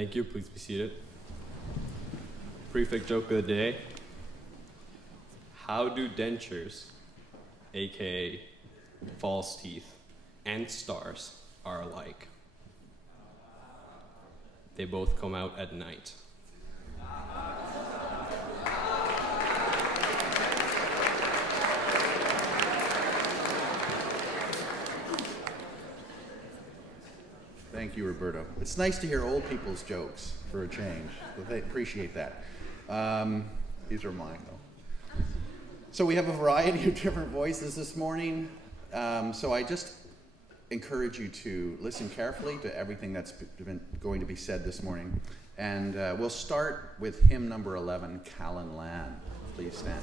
Thank you. Please be seated. Prefect joke of the day. How do dentures, aka false teeth, and stars are alike? They both come out at night. Thank you, Roberto. It's nice to hear old people's jokes for a change. So they appreciate that. These are mine, though. So we have a variety of different voices this morning. So I just encourage you to listen carefully to everything that's going to be said this morning. And we'll start with hymn number 11, Callan Lan. Please stand.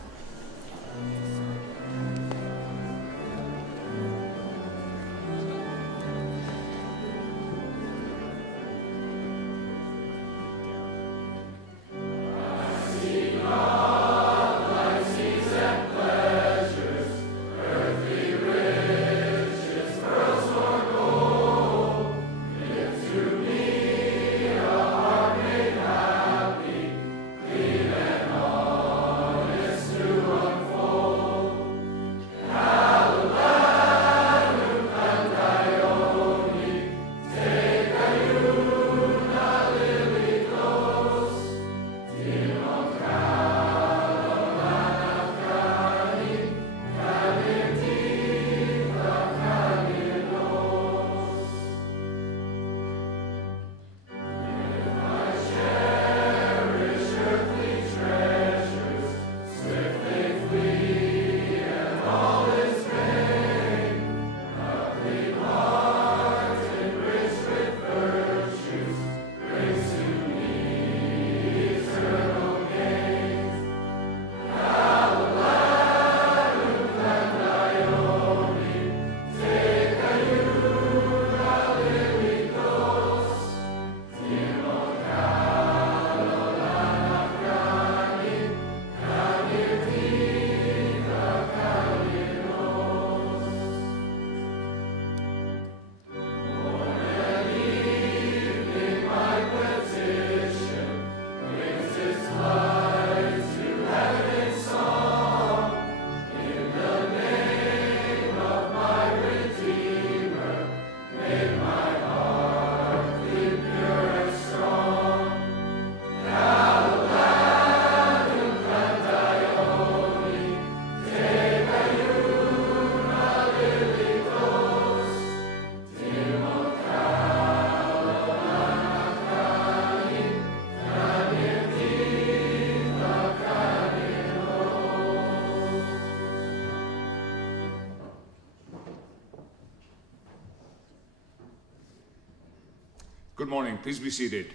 Good morning. Please be seated.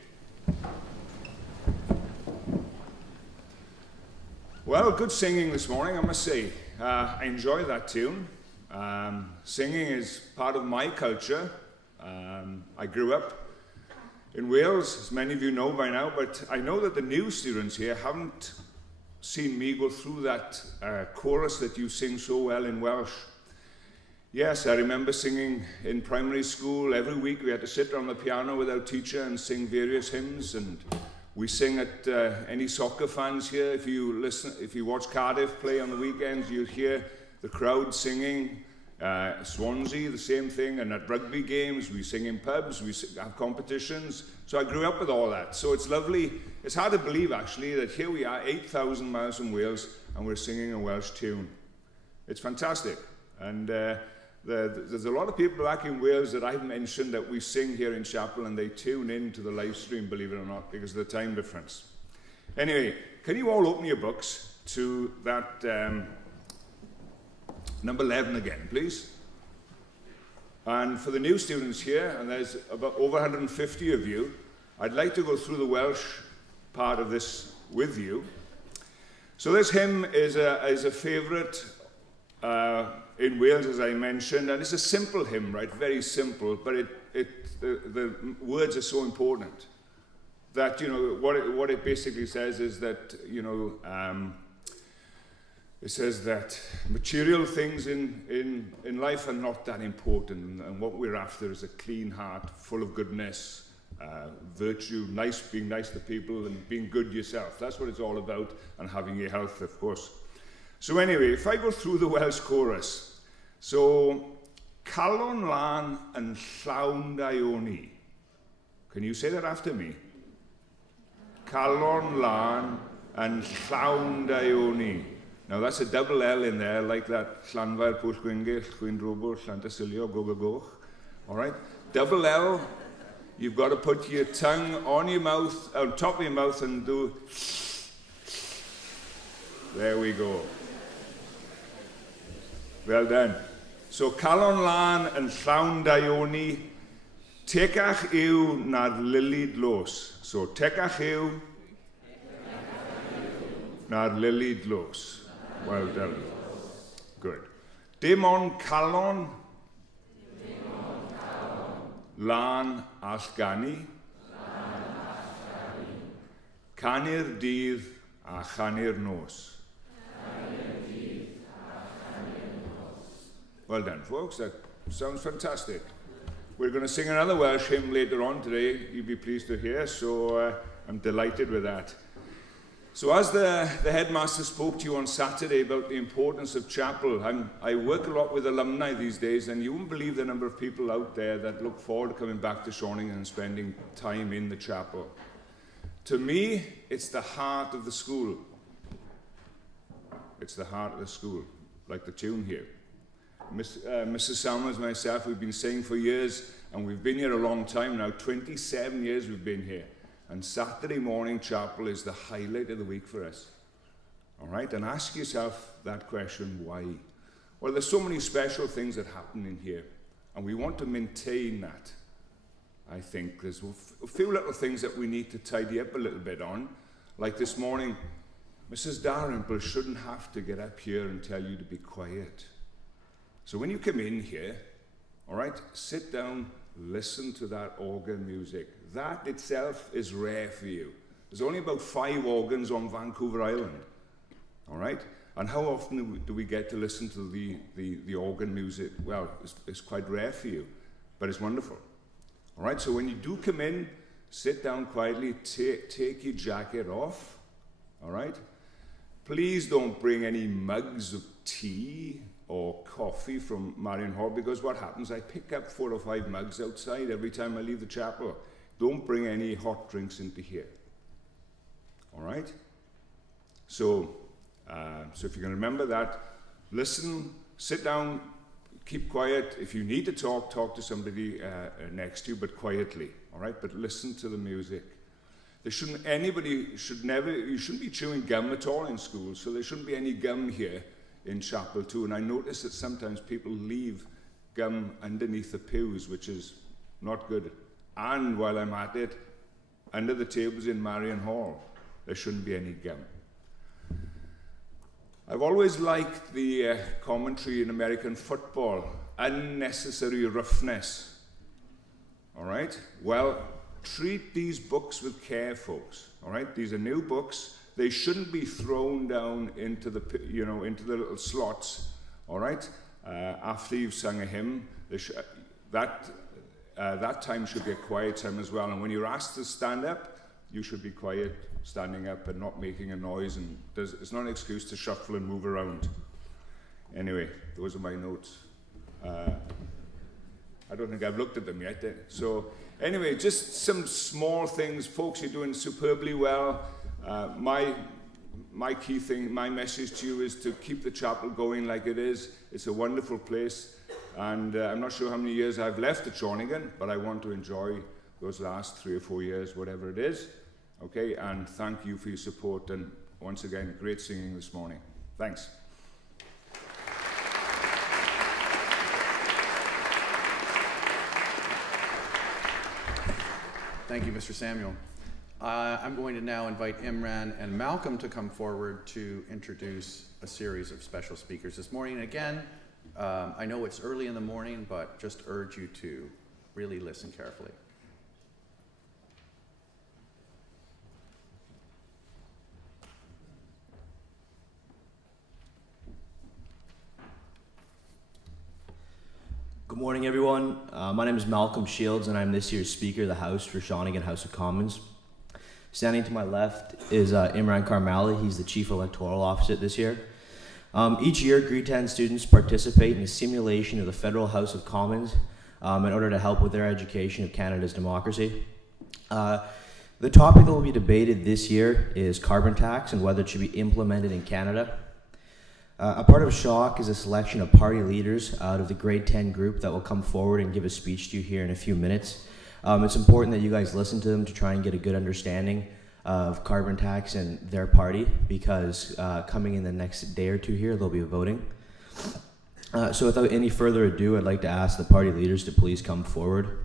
Well, good singing this morning, I must say. I enjoy that tune. Singing is part of my culture. I grew up in Wales, as many of you know by now, but I know that the new students here haven't seen me go through that chorus that you sing so well in Welsh. Yes, I remember singing in primary school. Every week we had to sit on the piano with our teacher and sing various hymns, and we sing at any soccer fans here. If you watch Cardiff play on the weekends, you'll hear the crowd singing. Swansea, the same thing, and at rugby games, we sing in pubs, we have competitions. So I grew up with all that. So it's lovely. It's hard to believe, actually, that here we are, 8,000 miles from Wales, and we're singing a Welsh tune. It's fantastic. And there's a lot of people back in Wales that I've mentioned that we sing here in chapel, and they tune in to the live stream, believe it or not, because of the time difference. Anyway, can you all open your books to that number 11 again, please? And for the new students here, and there's about over 150 of you, I'd like to go through the Welsh part of this with you. So this hymn is a favourite in Wales, as I mentioned, and it's a simple hymn, right? Very simple, but the words are so important that, you know, what it basically says is that, you know, it says that material things in life are not that important, and what we're after is a clean heart full of goodness, virtue, being nice to people and being good yourself. That's what it's all about, and having your health, of course. So anyway, if I go through the Welsh chorus. So, Calon lan yn llawn daioni. Can you say that after me? Calon lan yn llawn daioni. Now that's a double L in there, like that. Llanfair Pwll Gwyngyll, Chwyn Drwbwl, Llantysilio, Gogogoch. All right? Double L. You've got to put your tongue on your mouth, on top of your mouth, and do. There we go. Well done. So, Calon lan yn llawn daioni, tekach yw na'r lili dlos. So, tekach yw na'r lili dlos. Well done. Good. Dim ond calon lan allgani, canu'r dydd a chanu'r nos. Well done, folks. That sounds fantastic. We're going to sing another Welsh hymn later on today, you'll be pleased to hear, so I'm delighted with that. So as the headmaster spoke to you on Saturday about the importance of chapel, I work a lot with alumni these days, and you won't believe the number of people out there that look forward to coming back to Shawnigan and spending time in the chapel. To me, it's the heart of the school. It's the heart of the school, like the tune here. Mrs. Salmons and myself, we've been singing for years, and we've been here a long time now. 27 years we've been here. And Saturday morning chapel is the highlight of the week for us. All right? And ask yourself that question, why? Well, there's so many special things that happen in here, and we want to maintain that. I think there's a few little things that we need to tidy up a little bit on. Like this morning, Mrs. Dalrymple shouldn't have to get up here and tell you to be quiet. So when you come in here, all right, sit down, listen to that organ music. That itself is rare for you. There's only about 5 organs on Vancouver Island, all right? And how often do we get to listen to the organ music? Well, it's quite rare for you, but it's wonderful, all right? So when you do come in, sit down quietly, take your jacket off, all right? Please don't bring any mugs of tea or coffee from Marion Hall, because what happens, I pick up 4 or 5 mugs outside every time I leave the chapel. Don't bring any hot drinks into here. All right? So if you can remember that, listen, sit down, keep quiet. If you need to talk to somebody next to you, but quietly. All right? But listen to the music. You shouldn't be chewing gum at all in school, so there shouldn't be any gum here in chapel too. And I notice that sometimes people leave gum underneath the pews, which is not good. And while I'm at it, under the tables in Marion Hall, there shouldn't be any gum. I've always liked the commentary in American football, unnecessary roughness. All right? Well, treat these books with care, folks. All right? These are new books. They shouldn't be thrown down into the little slots. All right? After you've sung a hymn, that time should be a quiet time as well. And when you're asked to stand up, you should be quiet, standing up and not making a noise. And it's not an excuse to shuffle and move around. Anyway, those are my notes. I don't think I've looked at them yet. So anyway, just some small things. Folks, you're doing superbly well. My key thing, my message to you is to keep the chapel going like it is. It's a wonderful place. And I'm not sure how many years I've left at Shawnigan, but I want to enjoy those last 3 or 4 years, whatever it is. Okay, and thank you for your support. And once again, great singing this morning. Thanks. Thank you, Mr. Samuel. I'm going to now invite Imran and Malcolm to come forward to introduce a series of special speakers this morning. And again, I know it's early in the morning, but just urge you to really listen carefully. Good morning, everyone. My name is Malcolm Shields, and I'm this year's Speaker of the House for Shawnigan House of Commons. Standing to my left is Imran Karmali. He's the Chief Electoral Officer this year. Each year, Greetan students participate in a simulation of the Federal House of Commons in order to help with their education of Canada's democracy. The topic that will be debated this year is carbon tax and whether it should be implemented in Canada. A part of SHOCK is a selection of party leaders out of the grade 10 group that will come forward and give a speech to you here in a few minutes. It's important that you guys listen to them to try and get a good understanding of carbon tax and their party, because coming in the next day or two here, they'll be voting. So without any further ado, I'd like to ask the party leaders to please come forward.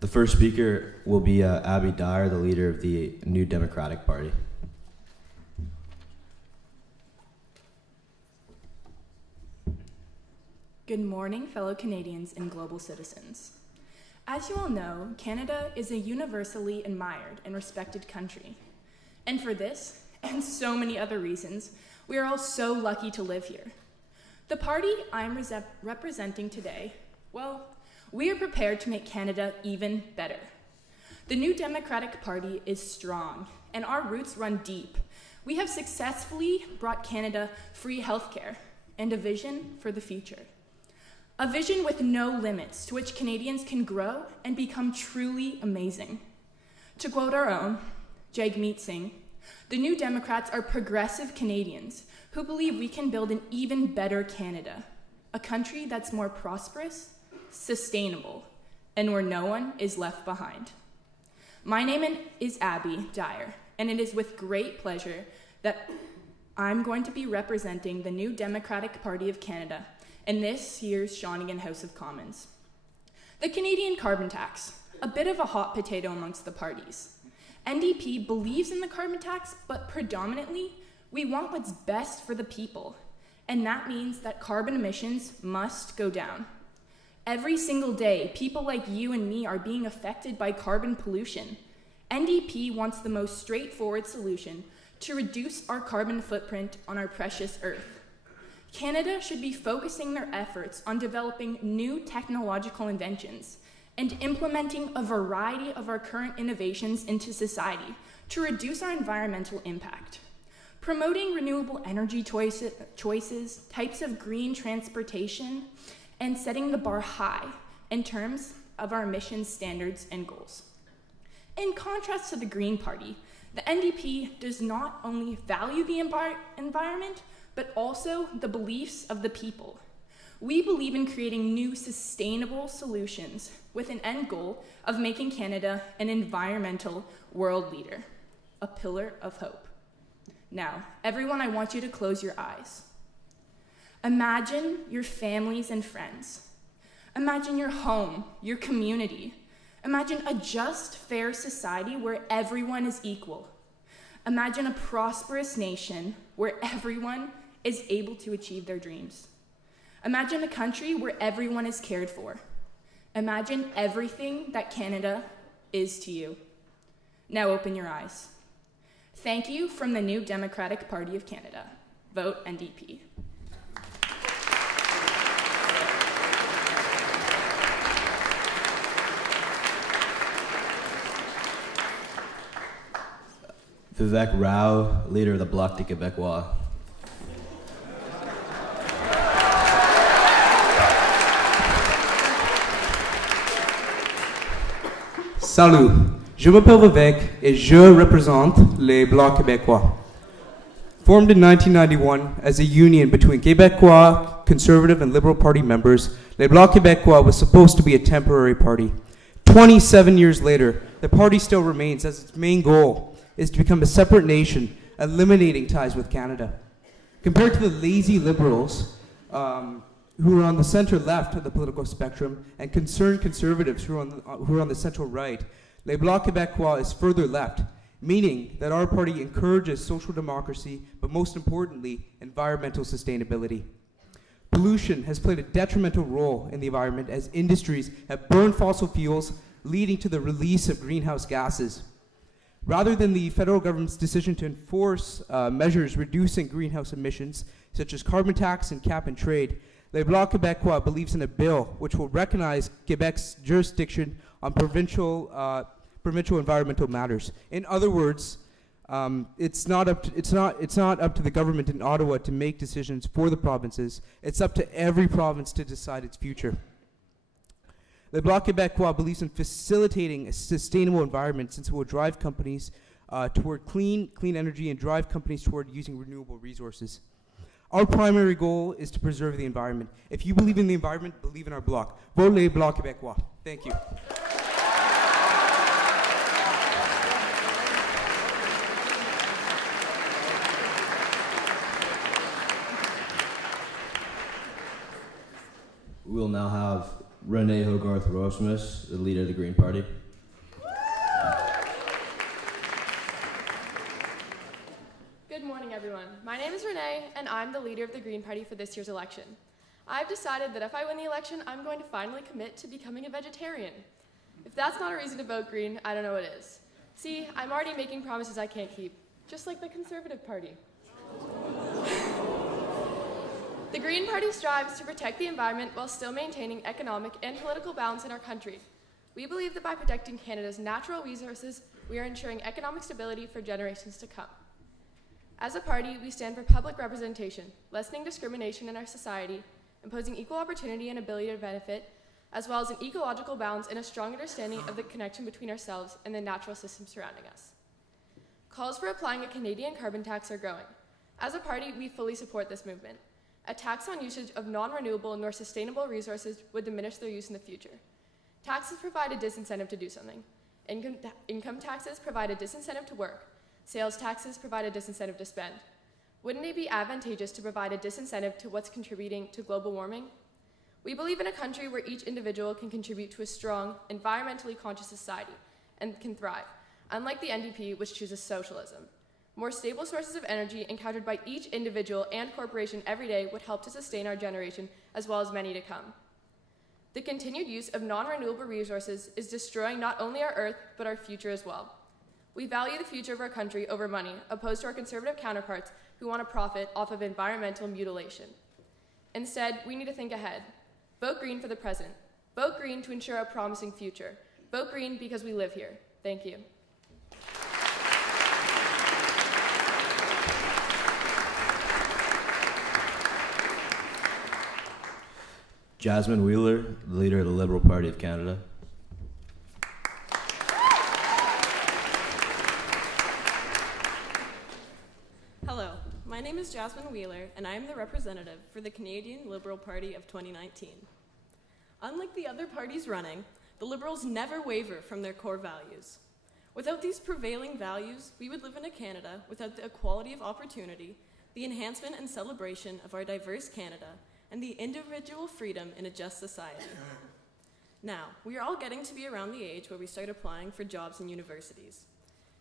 The first speaker will be Abby Dyer, the leader of the New Democratic Party. Good morning, fellow Canadians and global citizens. As you all know, Canada is a universally admired and respected country. And for this, and so many other reasons, we are all so lucky to live here. The party I'm representing today, well, we are prepared to make Canada even better. The New Democratic Party is strong, and our roots run deep. We have successfully brought Canada free healthcare and a vision for the future. A vision with no limits to which Canadians can grow and become truly amazing. To quote our own, Jagmeet Singh, the New Democrats are progressive Canadians who believe we can build an even better Canada, a country that's more prosperous, sustainable, and where no one is left behind. My name is Abby Dyer, and it is with great pleasure that I'm going to be representing the New Democratic Party of Canada in this year's Shawnigan House of Commons. The Canadian carbon tax, a bit of a hot potato amongst the parties. NDP believes in the carbon tax, but predominantly, we want what's best for the people, and that means that carbon emissions must go down. Every single day, people like you and me are being affected by carbon pollution. NDP wants the most straightforward solution to reduce our carbon footprint on our precious Earth. Canada should be focusing their efforts on developing new technological inventions and implementing a variety of our current innovations into society to reduce our environmental impact. Promoting renewable energy choices, types of green transportation, and setting the bar high in terms of our emissions standards and goals. In contrast to the Green Party, the NDP does not only value the environment, but also the beliefs of the people. We believe in creating new sustainable solutions with an end goal of making Canada an environmental world leader, a pillar of hope. Now, everyone, I want you to close your eyes. Imagine your families and friends. Imagine your home, your community. Imagine a just, fair society where everyone is equal. Imagine a prosperous nation where everyone is able to achieve their dreams. Imagine a country where everyone is cared for. Imagine everything that Canada is to you. Now open your eyes. Thank you from the New Democratic Party of Canada. Vote NDP. Vivek Rao, leader of the Bloc des Québécois. Salut, je m'appelle Vivek et je représente les Blocs québécois. Formed in 1991 as a union between Québécois, Conservative and Liberal Party members, les Blocs québécois was supposed to be a temporary party. 27 years later, the party still remains as its main goal is to become a separate nation, eliminating ties with Canada. Compared to the lazy Liberals, who are on the center left of the political spectrum, and concerned conservatives who are on the central right, Les Blocs Québécois is further left, meaning that our party encourages social democracy, but most importantly, environmental sustainability. Pollution has played a detrimental role in the environment as industries have burned fossil fuels, leading to the release of greenhouse gases. Rather than the federal government's decision to enforce measures reducing greenhouse emissions, such as carbon tax and cap and trade, Le Bloc Québécois believes in a bill which will recognize Quebec's jurisdiction on provincial environmental matters. In other words, it's not up to the government in Ottawa to make decisions for the provinces. It's up to every province to decide its future. Le Bloc Québécois believes in facilitating a sustainable environment, since it will drive companies toward clean energy and drive companies toward using renewable resources. Our primary goal is to preserve the environment. If you believe in the environment, believe in our bloc. Vote Le Bloc Québécois. Thank you. We will now have Renee Hogarth Rosmus, the leader of the Green Party. Good morning, everyone. My name is Renee, and I'm the leader of the Green Party for this year's election. I've decided that if I win the election, I'm going to finally commit to becoming a vegetarian. If that's not a reason to vote Green, I don't know what is. See, I'm already making promises I can't keep, just like the Conservative Party. The Green Party strives to protect the environment while still maintaining economic and political balance in our country. We believe that by protecting Canada's natural resources, we are ensuring economic stability for generations to come. As a party, we stand for public representation, lessening discrimination in our society, imposing equal opportunity and ability to benefit, as well as an ecological balance and a strong understanding of the connection between ourselves and the natural systems surrounding us. Calls for applying a Canadian carbon tax are growing. As a party, we fully support this movement. A tax on usage of non-renewable nor sustainable resources would diminish their use in the future. Taxes provide a disincentive to do something. Income taxes provide a disincentive to work. Sales taxes provide a disincentive to spend. Wouldn't it be advantageous to provide a disincentive to what's contributing to global warming? We believe in a country where each individual can contribute to a strong, environmentally conscious society and can thrive, unlike the NDP, which chooses socialism. More stable sources of energy encountered by each individual and corporation every day would help to sustain our generation, as well as many to come. The continued use of non-renewable resources is destroying not only our Earth, but our future as well. We value the future of our country over money, opposed to our Conservative counterparts who want to profit off of environmental mutilation. Instead, we need to think ahead. Vote Green for the present. Vote Green to ensure a promising future. Vote Green because we live here. Thank you. Jasmine Wheeler, the leader of the Liberal Party of Canada. Hello, my name is Jasmine Wheeler, and I am the representative for the Canadian Liberal Party of 2019. Unlike the other parties running, the Liberals never waver from their core values. Without these prevailing values, we would live in a Canada without the equality of opportunity, the enhancement and celebration of our diverse Canada, and the individual freedom in a just society. Now, we are all getting to be around the age where we start applying for jobs in universities.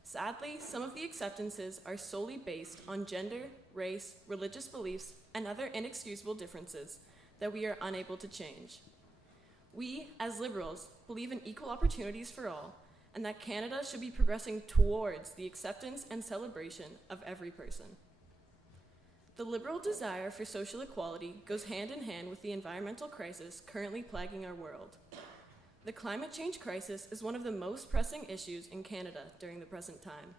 Sadly, some of the acceptances are solely based on gender, race, religious beliefs, and other inexcusable differences that we are unable to change. We, as Liberals, believe in equal opportunities for all, and that Canada should be progressing towards the acceptance and celebration of every person. The Liberal desire for social equality goes hand in hand with the environmental crisis currently plaguing our world. The climate change crisis is one of the most pressing issues in Canada during the present time.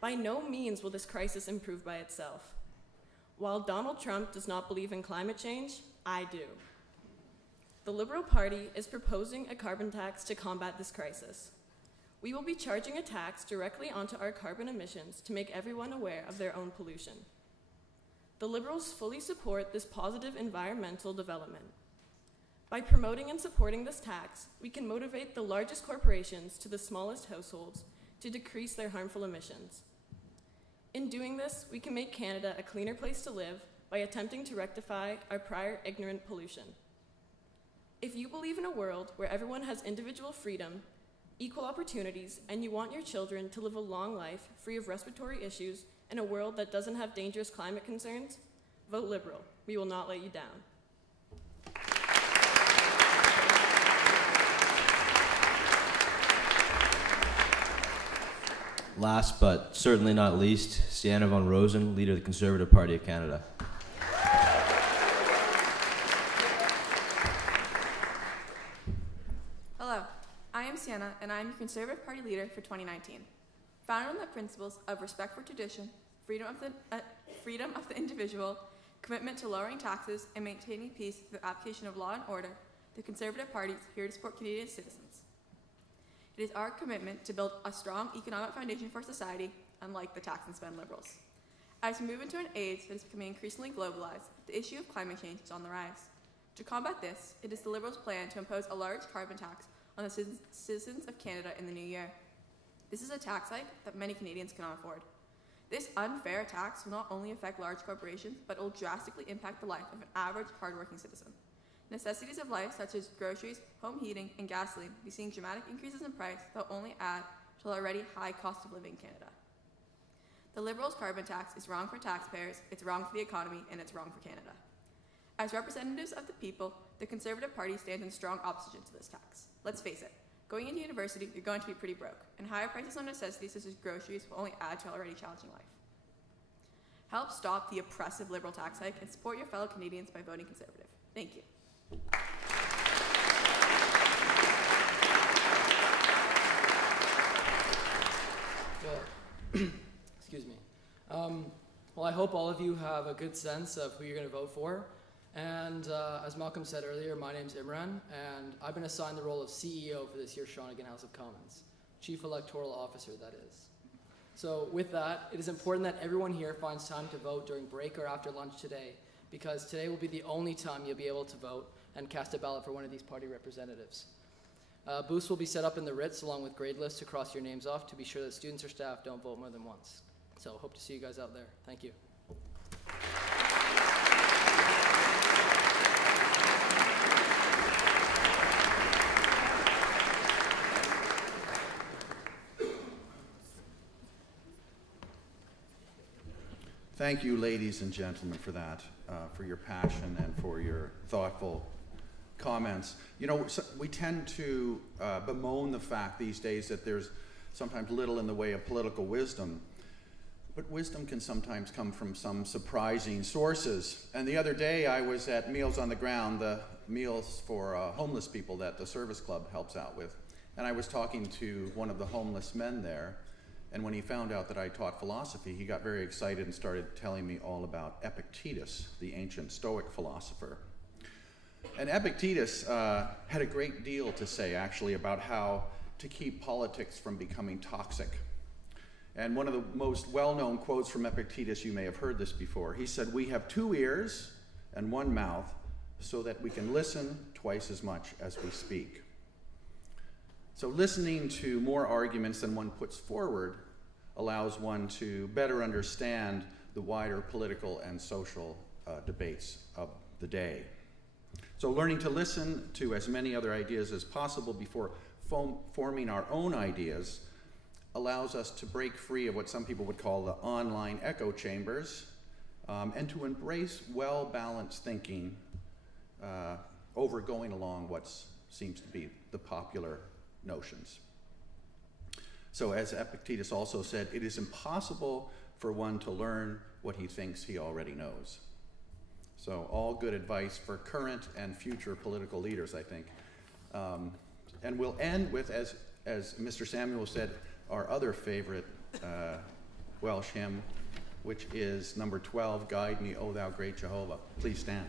By no means will this crisis improve by itself. While Donald Trump does not believe in climate change, I do. The Liberal Party is proposing a carbon tax to combat this crisis. We will be charging a tax directly onto our carbon emissions to make everyone aware of their own pollution. The Liberals fully support this positive environmental development. By promoting and supporting this tax, we can motivate the largest corporations to the smallest households to decrease their harmful emissions. In doing this, we can make Canada a cleaner place to live by attempting to rectify our prior ignorant pollution. If you believe in a world where everyone has individual freedom, equal opportunities, and you want your children to live a long life free of respiratory issues in a world that doesn't have dangerous climate concerns, vote Liberal. We will not let you down. last but certainly not least, Sienna Van Rosen, leader of the Conservative Party of Canada. Hello, I am Sienna, and I am your Conservative Party leader for 2019. Founded on the principles of respect for tradition, freedom of the individual, commitment to lowering taxes, and maintaining peace through the application of law and order, the Conservative Party is here to support Canadian citizens. It is our commitment to build a strong economic foundation for society, unlike the tax and spend Liberals. As we move into an age that is becoming increasingly globalized, the issue of climate change is on the rise. To combat this, it is the Liberals' plan to impose a large carbon tax on the citizens of Canada in the new year. This is a tax hike that many Canadians cannot afford. This unfair tax will not only affect large corporations, but it will drastically impact the life of an average, hardworking citizen. Necessities of life, such as groceries, home heating, and gasoline, will be seeing dramatic increases in price that will only add to the already high cost of living in Canada. The Liberals' carbon tax is wrong for taxpayers, it's wrong for the economy, and it's wrong for Canada. As representatives of the people, the Conservative Party stands in strong opposition to this tax. Let's face it, going into university, you're going to be pretty broke, and higher prices on necessities such as groceries will only add to an already challenging life. Help stop the oppressive Liberal tax hike and support your fellow Canadians by voting Conservative. Thank you. Excuse me. Well, I hope all of you have a good sense of who you're going to vote for. And as Malcolm said earlier, my name's Imran, and I've been assigned the role of CEO for this year's Shawnigan House of Commons. Chief Electoral Officer, that is. So with that, it is important that everyone here finds time to vote during break or after lunch today, because today will be the only time you'll be able to vote and cast a ballot for one of these party representatives. Booths will be set up in the Ritz along with grade lists to cross your names off to be sure that students or staff don't vote more than once. So hope to see you guys out there. Thank you. Thank you, ladies and gentlemen, for that, for your passion and for your thoughtful comments. You know, we tend to bemoan the fact these days that there's sometimes little in the way of political wisdom, but wisdom can sometimes come from some surprising sources. And the other day I was at Meals on the Ground, the meals for homeless people that the Service Club helps out with, and I was talking to one of the homeless men there. And when he found out that I taught philosophy, he got very excited and started telling me all about Epictetus, the ancient Stoic philosopher. And Epictetus had a great deal to say, actually, about how to keep politics from becoming toxic. And one of the most well-known quotes from Epictetus, you may have heard this before, he said, "We have 2 ears and 1 mouth so that we can listen twice as much as we speak." So listening to more arguments than one puts forward allows one to better understand the wider political and social debates of the day. So learning to listen to as many other ideas as possible before forming our own ideas allows us to break free of what some people would call the online echo chambers and to embrace well-balanced thinking over going along what seems to be the popular notions. So as Epictetus also said, it is impossible for one to learn what he thinks he already knows. So all good advice for current and future political leaders, I think. And we'll end with, as Mr. Samuel said, our other favorite Welsh hymn, which is number 12, "Guide Me, O Thou Great Jehovah." Please stand.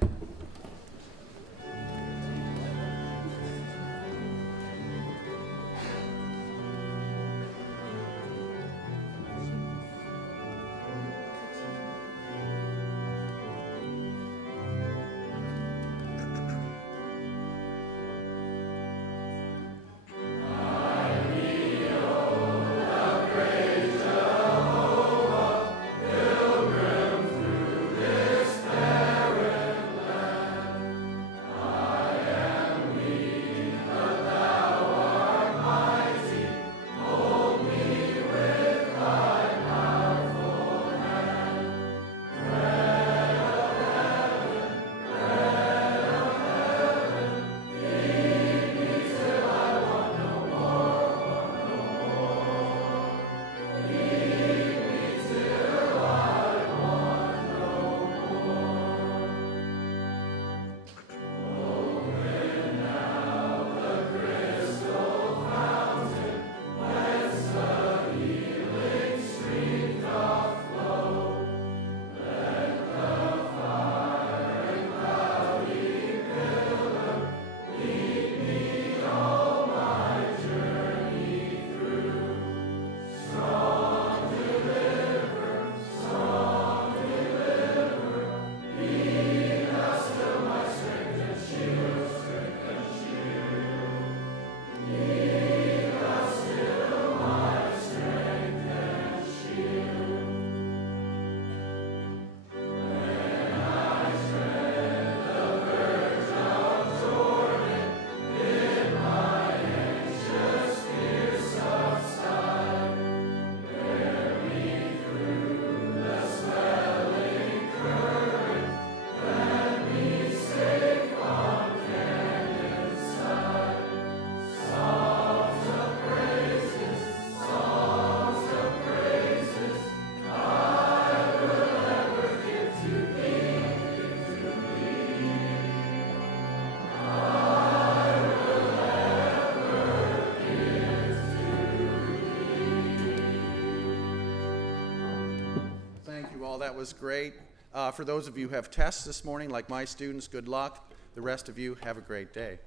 all. That was great. For those of you who have tests this morning, like my students, good luck. The rest of you, have a great day.